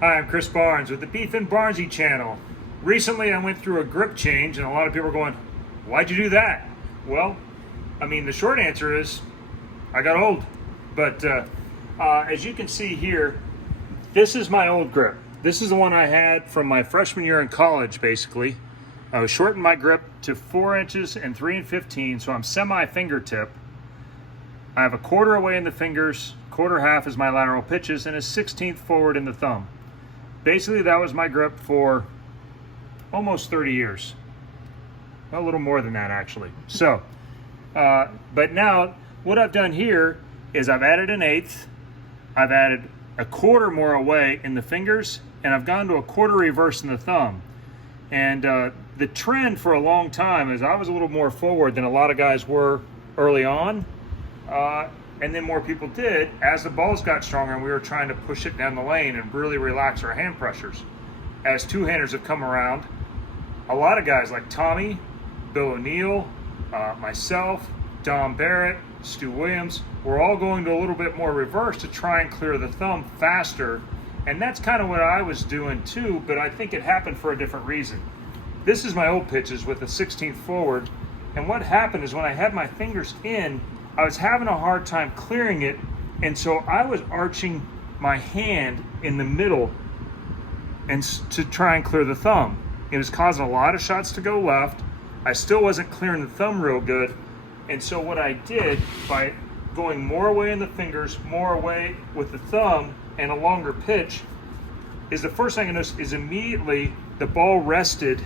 Hi, I'm Chris Barnes with the Beef and Barnzy channel. Recently, I went through a grip change, and a lot of people are going, "Why'd you do that?" Well, the short answer is, I got old. But as you can see here, this is my old grip. This is the one I had from my freshman year in college, basically. I was shortening my grip to 4 inches and 3 1/15, so I'm semi-fingertip. I have a quarter away in the fingers, quarter half is my lateral pitches, and a 16th forward in the thumb. Basically, that was my grip for almost 30 years. A little more than that, actually. So, but now, what I've done here is I've added an eighth, I've added a quarter more away in the fingers, and I've gone to a quarter reverse in the thumb. And the trend for a long time is I was a little more forward than a lot of guys were early on. And then more people did as the balls got stronger and we were trying to push it down the lane and really relax our hand pressures. As two-handers have come around, a lot of guys like Tommy, Bill O'Neill, myself, Don Barrett, Stu Williams, we're all going to a little bit more reverse to try and clear the thumb faster. And that's kind of what I was doing too, but I think it happened for a different reason. This is my old pitches with the 16th forward. And what happened is when I had my fingers in, I was having a hard time clearing it, and so I was arching my hand in the middle and to try and clear the thumb. It was causing a lot of shots to go left. I still wasn't clearing the thumb real good, and so what I did by going more away in the fingers, more away with the thumb, and a longer pitch, is the first thing I noticed is immediately the ball rested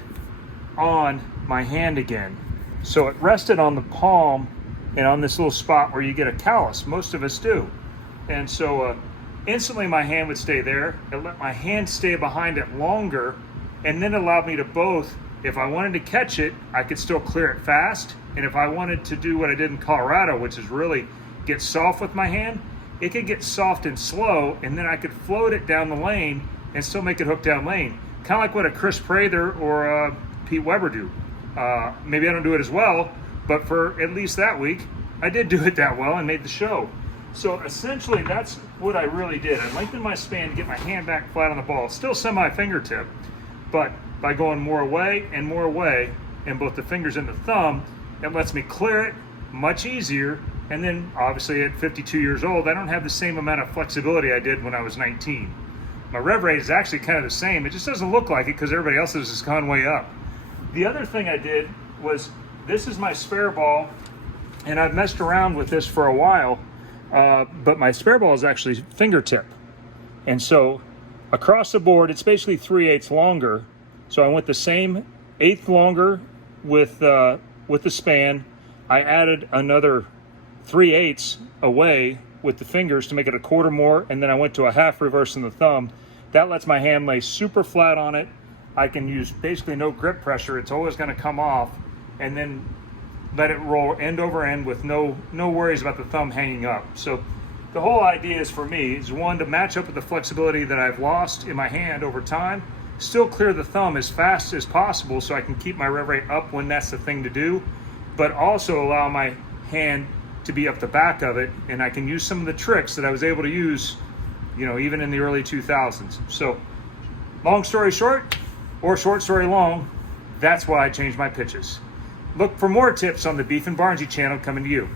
on my hand again. So it rested on the palm and on this little spot where you get a callus. Most of us do. And so instantly my hand would stay there. It let my hand stay behind it longer, and then allowed me to both, if I wanted to catch it, I could still clear it fast. And if I wanted to do what I did in Colorado, which is really get soft with my hand, it could get soft and slow, and then I could float it down the lane and still make it hook down lane. Kind of like what a Chris Prather or Pete Weber do. Maybe I don't do it as well, but for at least that week, I did do it that well and made the show. So essentially, that's what I really did. I lengthened my span to get my hand back flat on the ball. Still semi-fingertip, but by going more away in both the fingers and the thumb, it lets me clear it much easier. And then, obviously, at 52 years old, I don't have the same amount of flexibility I did when I was 19. My rev rate is actually kind of the same. It just doesn't look like it because everybody else's has gone way up. The other thing I did was, this is my spare ball, and I've messed around with this for a while, but my spare ball is actually fingertip. And so across the board, it's basically 3/8 longer. So I went the same eighth longer with the span. I added another 3/8 away with the fingers to make it a quarter more, and then I went to a half reverse in the thumb. That lets my hand lay super flat on it. I can use basically no grip pressure. It's always going to come off, and then let it roll end over end with no worries about the thumb hanging up. So the whole idea is, for me, is one, to match up with the flexibility that I've lost in my hand over time, still clear the thumb as fast as possible so I can keep my rev rate up when that's the thing to do, but also allow my hand to be up the back of it, and I can use some of the tricks that I was able to use, even in the early 2000s. So long story short, or short story long, that's why I changed my pitches. Look for more tips on the Beef and Barnzy channel coming to you.